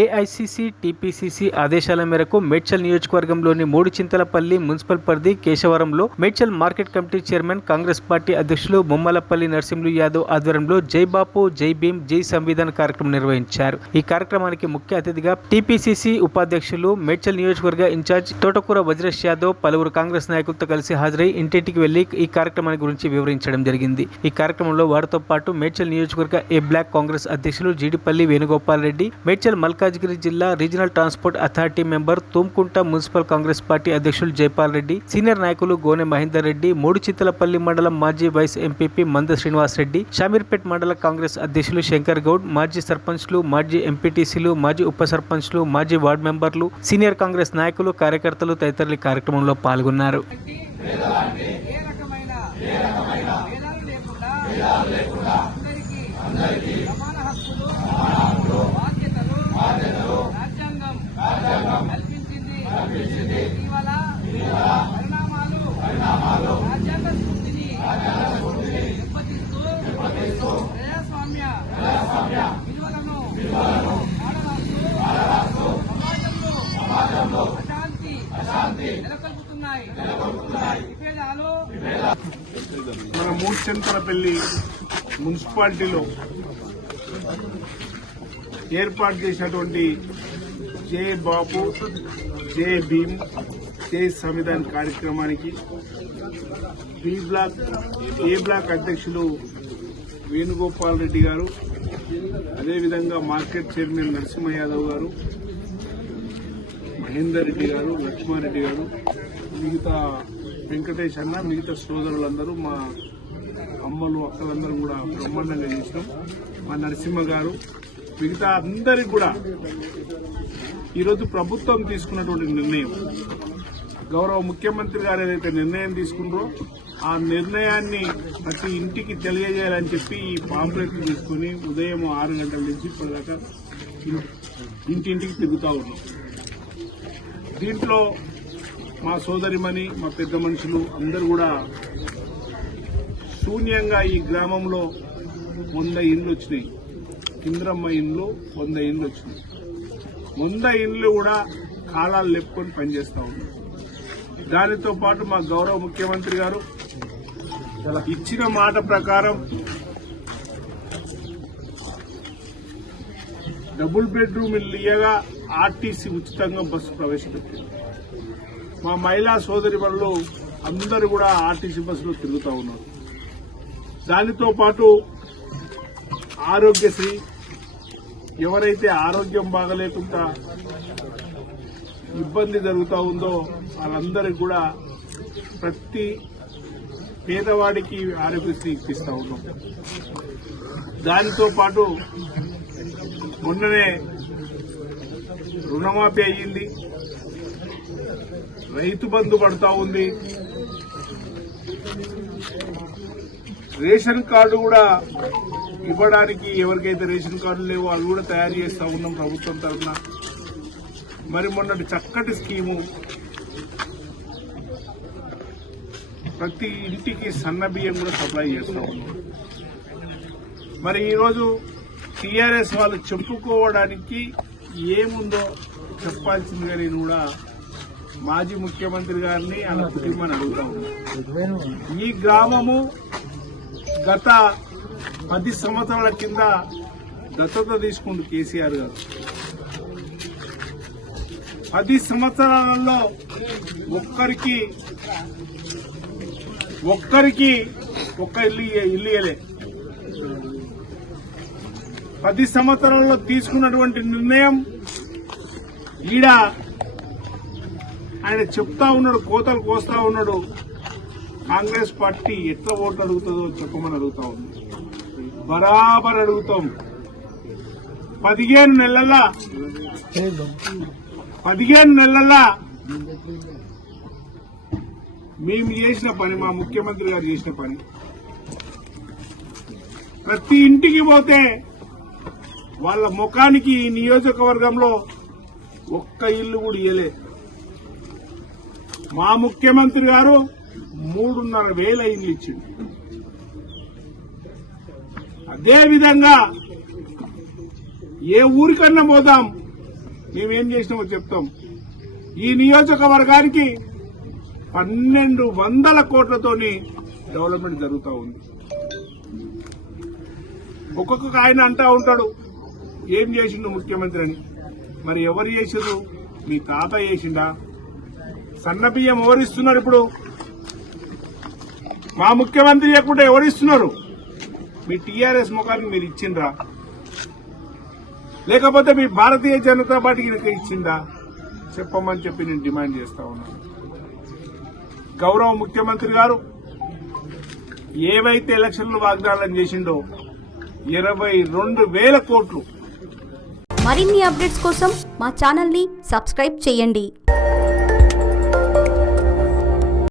AICC TPCC ఆదేశాల మేరకు మేడ్చల్ నియోజకవర్గంలోని మూడుచింతలపల్లి మున్సిపల్ పరిధి కేశవరంలో Medchal market committee chairman Congress party అధ్యక్షులు ముమ్మలపల్లి నరసింహులు యాదవ్ ఆధ్వర్యంలో జై బాపు జై భీమ్ జై సంవిధాన్ కార్యక్రమం నిర్వహించారు. ఈ కార్యక్రమానికి ముఖ్య అతిథిగా టీపీసీసీ ఉపాధ్యక్షులు మేడ్చల్ నియోజకవర్గ ఇన్ఛార్జ్ తోటకూర వజ్రేష్ యాదవ్ పలువురు కాంగ్రెస్ నాయకులతో కలిసి హాజరై ఇంటింటికి వెళ్లి ఈ కార్యక్రమాన్ని గురించి వివరించడం జరిగింది. ఈ కార్యక్రమంలో వారితో పాటు మేడ్చల్ నియోజకవర్గ ఏ బ్లాక్ కాంగ్రెస్ అధ్యక్షులు జీడిపల్లి వేణుగోపాల్ రెడ్డి, మేడ్చల్ మల్కాజ్గిరి జిల్లా regional transport authority member Tumkunta municipal Congress party అధ్యక్షులు జైపాల్ రెడ్డి, సీనియర్ నాయకులు గోనె మహేందర్ రెడ్డి, మూడుచింతలపల్లి మండలం మాజీ వైస్ ఎంపీపీ మంద శ్రీనివాస్ రెడ్డి, షామీర్పేట్ మండల కాంగ్రెస్ అధ్యక్షులు శంకర్ గౌడ్, మాజీ సర్పంచ్లు, మాజీ ఎంపీటీసీలు, మాజీ ఉప సర్పంచ్లు, మాజీ వార్డు మెంబర్లు, సీనియర్ కాంగ్రెస్ నాయకులు, కార్యకర్తలు తదితరులు ఈ కార్యక్రమంలో పాల్గొన్నారు. మన మూడుచింతలపల్లి మున్సిపాలిటీలో ఏర్పాటు చేసినటువంటి జై బాపు జై భీమ్ జై సంవిధాన్ కార్యక్రమానికి ఏ బ్లాక్ అధ్యక్షులు వేణుగోపాల్ రెడ్డి గారు, అదేవిధంగా మార్కెట్ చైర్మన్ నరసింహ యాదవ్ గారు, మహేందర్ రెడ్డి గారు, లక్ష్మారెడ్డి గారు, మిగతా వెంకటేష్ అన్న, మిగతా సోదరులందరూ, మా అమ్మలు అక్కలందరూ కూడా బ్రహ్మాండంగా చేసినాం. మా నరసింహ గారు, మిగతా అందరికి కూడా ఈరోజు ప్రభుత్వం తీసుకున్నటువంటి నిర్ణయం, గౌరవ ముఖ్యమంత్రి గారు ఏదైతే నిర్ణయం తీసుకున్నారో ఆ నిర్ణయాన్ని ప్రతి ఇంటికి తెలియజేయాలని చెప్పి ఈ పాంప్లెట్లు తీసుకుని ఉదయం 6 గంటల నుంచి ఇప్పటిదాకా ఇంటింటికి తిరుగుతూ ఉన్నాం. దీంట్లో మా సోదరిమణి, మా పెద్ద మనుషులు అందరూ కూడా శూన్యంగా ఈ గ్రామంలో 100 ఇండ్లు వచ్చినాయి. ఇంద్రమ్మ ఇండ్లు 100 ఇండ్లు వచ్చినాయి. 100 ఇండ్లు కూడా కాలాలు లేపుకొని పనిచేస్తా ఉన్నాయి. దానితో పాటు మా గౌరవ ముఖ్యమంత్రి గారు ఇచ్చిన మాట ప్రకారం డబుల్ బెడ్రూమ్ ఇల్లు ఇయ్యగా ఆర్టీసీ ఉచితంగా బస్సు ప్రవేశపెట్టింది. మా మహిళా సోదరి వాళ్ళు అందరూ కూడా ఆర్టీసీ బస్సులో తిరుగుతూ ఉన్నారు. దానితో పాటు ఆరోగ్యశ్రీ, ఎవరైతే ఆరోగ్యం బాగలేకుండా ఇబ్బంది జరుగుతూ ఉందో వాళ్ళందరికీ కూడా ప్రతి పేదవాడికి ఆరోగ్యశ్రీ ఇప్పిస్తూ ఉన్నాం. దానితో పాటు మొన్ననే రుణమాఫీ అయ్యింది, రైతు బంధు పడతా ఉంది, రేషన్ కార్డు కూడా ఇవ్వడానికి ఎవరికైతే రేషన్ కార్డులు లేవో అవి కూడా తయారు చేస్తా ఉన్నాం ప్రభుత్వం తరఫున. మరి మొన్నటి చక్కటి స్కీము, ప్రతి ఇంటికి సన్న బియ్యం కూడా సప్లై చేస్తా ఉన్నాం. మరి ఈరోజు టీఆర్ఎస్ వాళ్ళు చెప్పుకోవడానికి ఏముందో చెప్పాల్సిందిగా నేను కూడా మాజీ ముఖ్యమంత్రి గారిని ఆయన కుటుంబాన్ని అడుగుతా ఉన్నాను. ఈ గ్రామము గత 10 సంవత్సరాల కింద దత్తత తీసుకుంటూ కేసీఆర్ గారు 10 సంవత్సరాలలో ఒక్కరికి ఒక్క ఇల్లు ఇయ్యలే. 10 సంవత్సరాల్లో తీసుకున్నటువంటి నిర్ణయం ఈడ ఆయన చెప్తా ఉన్నాడు, కోతలు కోస్తా ఉన్నాడు. కాంగ్రెస్ పార్టీ ఎట్లా ఓట్లు అడుగుతుందో చెప్పమని అడుగుతా ఉంది. బరాబర్ అడుగుతాం. 15 నెలల మేము చేసిన పని, మా ముఖ్యమంత్రి గారు చేసిన పని, ప్రతి ఇంటికి పోతే వాళ్ళ ముఖానికి ఈ నియోజకవర్గంలో ఒక్క ఇల్లు కూడా ఇయ్యలే. మా ముఖ్యమంత్రి గారు 3,500 ఇల్లు ఇచ్చింది. అదేవిధంగా ఏ ఊరికన్నా పోదాం మేమేం చేసినామో చెప్తాం. ఈ నియోజకవర్గానికి 1200 కోట్లతోని డెవలప్మెంట్ జరుగుతూ ఉంది. ఒక్కొక్క ఆయన అంటా ఉంటాడు ఏం చేసిండు ముఖ్యమంత్రి అని. మరి ఎవరు చేసిండ్రు? మీ తాత చేసిండా? సన్న బియ్యం ఎవరిస్తున్నారు? ఇప్పుడు మా ముఖ్యమంత్రి లేకుండా ఎవరిస్తున్నారు? మీ టీఆర్ఎస్ ముఖానికి మీరు ఇచ్చిండ్రా, లేకపోతే మీ భారతీయ జనతా పార్టీకి ఇచ్చిందా? చెప్పమని చెప్పి నేను డిమాండ్ చేస్తా ఉన్నాను. గౌరవ ముఖ్యమంత్రి గారు ఏవైతే ఎలక్షన్లు వాగ్దానం చేసిండో 22,000 కోట్లు. మరిన్ని అప్డేట్స్ కోసం మా ఛానల్ని సబ్స్క్రైబ్ చేయండి.